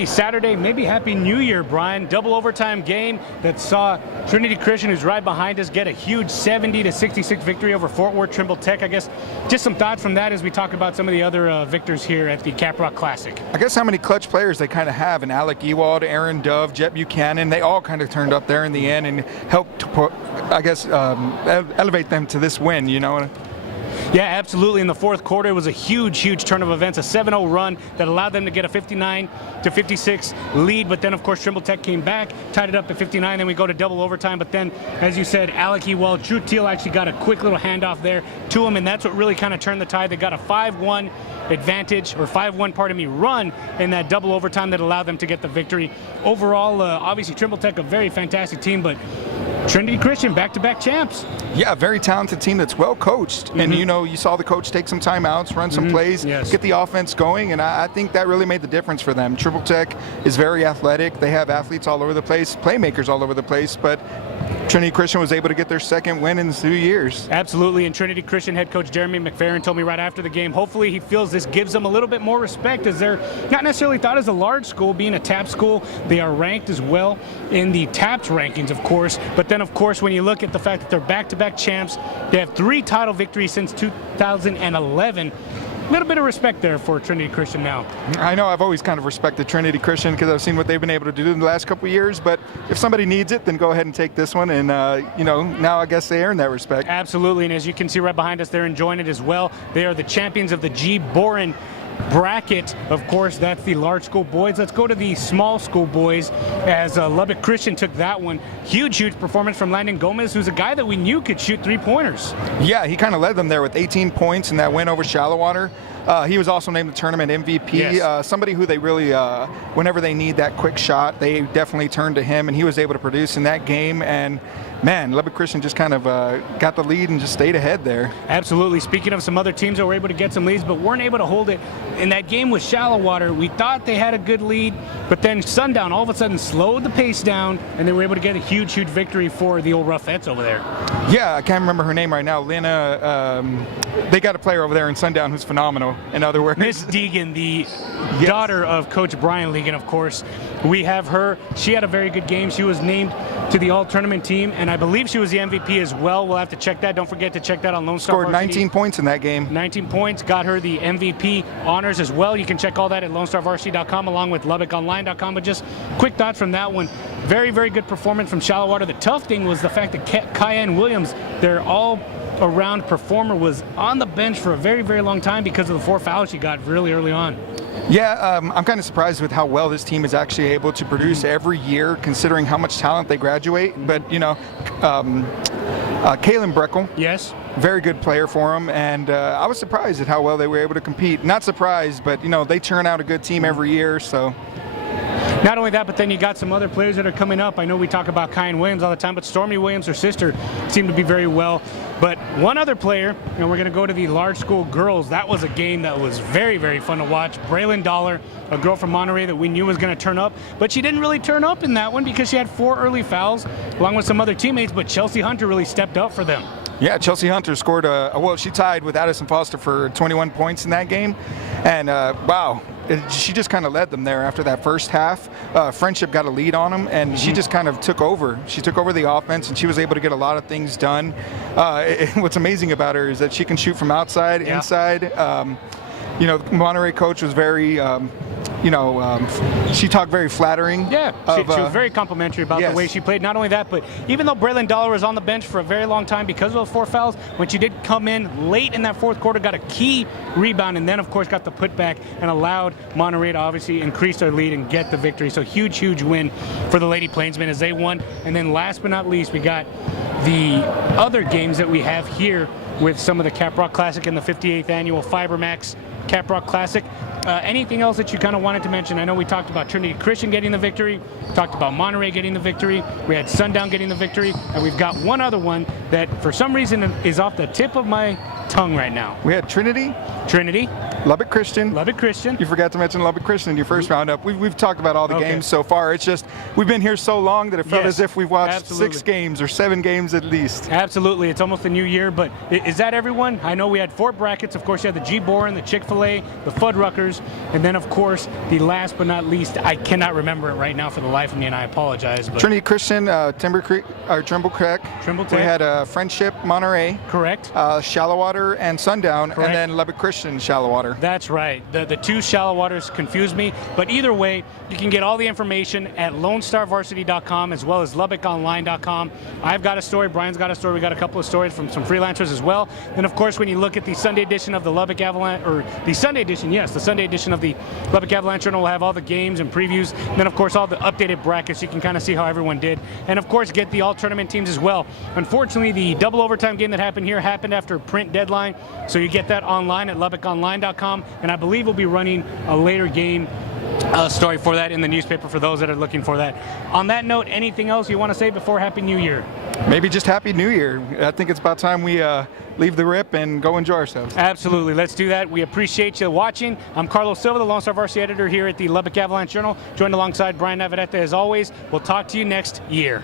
Happy Saturday, maybe Happy New Year, Brian. Double overtime game that saw Trinity Christian, who's right behind us, get a huge 70-66 victory over Fort Worth Trimble Tech. I guess just some thoughts from that as we talk about some of the other victors here at the Caprock Classic. I guess how many clutch players they kind of have, and Alec Ewald, Aaron Dove, Jet Buchanan, they all kind of turned up there in the end and helped, I guess, elevate them to this win, you know. Yeah, absolutely. In the fourth quarter, it was a huge turn of events, a 7-0 run that allowed them to get a 59-56 lead. But then, of course, Trimble Tech came back, tied it up at 59. Then we go to double overtime. But then, as you said, Alec Ewald, Drew Teal actually got a quick little handoff there to him, and that's what really kind of turned the tide. They got a 5-1 advantage, or 5-1, run in that double overtime that allowed them to get the victory. Overall, obviously, Trimble Tech, a very fantastic team, but Trinity Christian, back-to-back champs. Yeah, very talented team that's well coached. And, you know, you saw the coach take some timeouts, run some plays, get the offense going, and I think that really made the difference for them. Trimble Tech is very athletic. They have athletes all over the place, playmakers all over the place, but Trinity Christian was able to get their second win in 2 years. Absolutely, and Trinity Christian head coach Jeremy McFerrin told me right after the game, hopefully he feels this gives them a little bit more respect, as they're not necessarily thought as a large school, being a TAP school. They are ranked as well in the TAPS rankings, of course, but then, of course, when you look at the fact that they're back-to-back champs, they have 3 title victories since 2011. A little bit of respect there for Trinity Christian now. I know I've always kind of respected Trinity Christian because I've seen what they've been able to do in the last couple of years, but if somebody needs it, then go ahead and take this one, and you know, now I guess they earn that respect. Absolutely, and as you can see right behind us, they're enjoying it as well. They are the champions of the G. Boren bracket. Of course, that's the large school boys. Let's go to the small school boys, as Lubbock Christian took that one. Huge performance from Landon Gomez, who's a guy that we knew could shoot 3-pointers. Yeah, he kind of led them there with 18 points in that win over Shallow Water. He was also named the tournament MVP. Yes. Somebody who they really, whenever they need that quick shot, they definitely turn to him, and he was able to produce in that game. And man, Lubbock Christian just kind of got the lead and just stayed ahead there. Absolutely. Speaking of some other teams that were able to get some leads but weren't able to hold it, in that game with Shallow Water, we thought they had a good lead, but then Sundown all of a sudden slowed the pace down, and they were able to get a huge victory for the old Roughets over there. Yeah, I can't remember her name right now. Lena, they got a player over there in Sundown who's phenomenal, in other words. Miss Deegan, the daughter of Coach Brian Legan, of course. We have her. She had a very good game. She was named to the all-tournament team, and I believe she was the MVP as well. We'll have to check that. Don't forget to check that on Lone Star Varsity. Scored 19 points in that game. 19 points, got her the MVP honors as well. You can check all that at LoneStarVarsity.com along with LubbockOnline.com. But just quick thoughts from that one. Very good performance from Shallow Water. The tough thing was the fact that Cayenne Williams, their all-around performer, was on the bench for a very long time because of the 4 fouls she got really early on. Yeah, I'm kind of surprised with how well this team is actually able to produce every year, considering how much talent they graduate. But, you know, Kaylin Breckel. Yes. Very good player for them, and I was surprised at how well they were able to compete. Not surprised, but, you know, they turn out a good team every year, so. Not only that, but then you got some other players that are coming up. I know we talk about Kyan Williams all the time, but Stormy Williams, her sister, seemed to be very well. But one other player, and we're going to go to the large school girls. That was a game that was very fun to watch. Braylon Dollar, a girl from Monterey that we knew was going to turn up, but she didn't really turn up in that one because she had 4 early fouls along with some other teammates, but Chelsea Hunter really stepped up for them. Yeah, Chelsea Hunter scored well, she tied with Addison Foster for 21 points in that game. And, wow, she just kind of led them there after that first half. Friendship got a lead on them, and she just kind of took over. She took over the offense, and she was able to get a lot of things done. What's amazing about her is that she can shoot from outside, inside. You know, the Monterey coach was very, she talked very flattering. Yeah, she was very complimentary about the way she played. Not only that, but even though Braylon Dollar was on the bench for a very long time because of those 4 fouls, when she did come in late in that fourth quarter, got a key rebound, and then, of course, got the putback and allowed Monterey to obviously increase their lead and get the victory. So huge win for the Lady Plainsmen as they won. And then last but not least, we got the other games that we have here with some of the Caprock Classic and the 58th annual FiberMax Caprock Classic. Anything else that you kind of wanted to mention? I know we talked about Trinity Christian getting the victory, talked about Monterey getting the victory, we had Sundown getting the victory, and we've got one other one that for some reason is off the tip of my tongue right now. We had Trinity, Lubbock Christian. You forgot to mention Lubbock Christian in your first roundup. We've talked about all the games so far. It's just we've been here so long that it felt as if we've watched 6 games or 7 games at least. Absolutely. It's almost a new year, but is that everyone? I know we had 4 brackets. Of course, you had the G. Boren, the Chick-fil-A, the Fuddruckers, and then, of course, the last but not least, I cannot remember it right now for the life of me, and I apologize. But Trinity Christian, Trimble Creek. We had Friendship, Monterey. Correct. Shallowater and Sundown, and then Lubbock Christian, Shallowater. That's right. The 2 shallow waters confuse me, but either way, you can get all the information at LoneStarVarsity.com as well as LubbockOnline.com. I've got a story. Brian's got a story. We got a couple of stories from some freelancers as well. And of course, when you look at the Sunday edition of the Lubbock Avalanche, or the Sunday edition, yes, the Sunday edition of the Lubbock Avalanche Journal will have all the games and previews. And then, of course, all the updated brackets. You can kind of see how everyone did. And of course, get the all-tournament teams as well. Unfortunately, the double overtime game that happened here happened after print deadline. So you get that online at LubbockOnline.com. And I believe we'll be running a later game story for that in the newspaper for those that are looking for that. On that note, anything else you want to say before Happy New Year? Maybe just Happy New Year. I think it's about time we leave the rip and go enjoy ourselves. Absolutely. Let's do that. We appreciate you watching. I'm Carlos Silva, the Lone Star Varsity editor here at the Lubbock Avalanche Journal, joined alongside Brian Navarrete as always. We'll talk to you next year.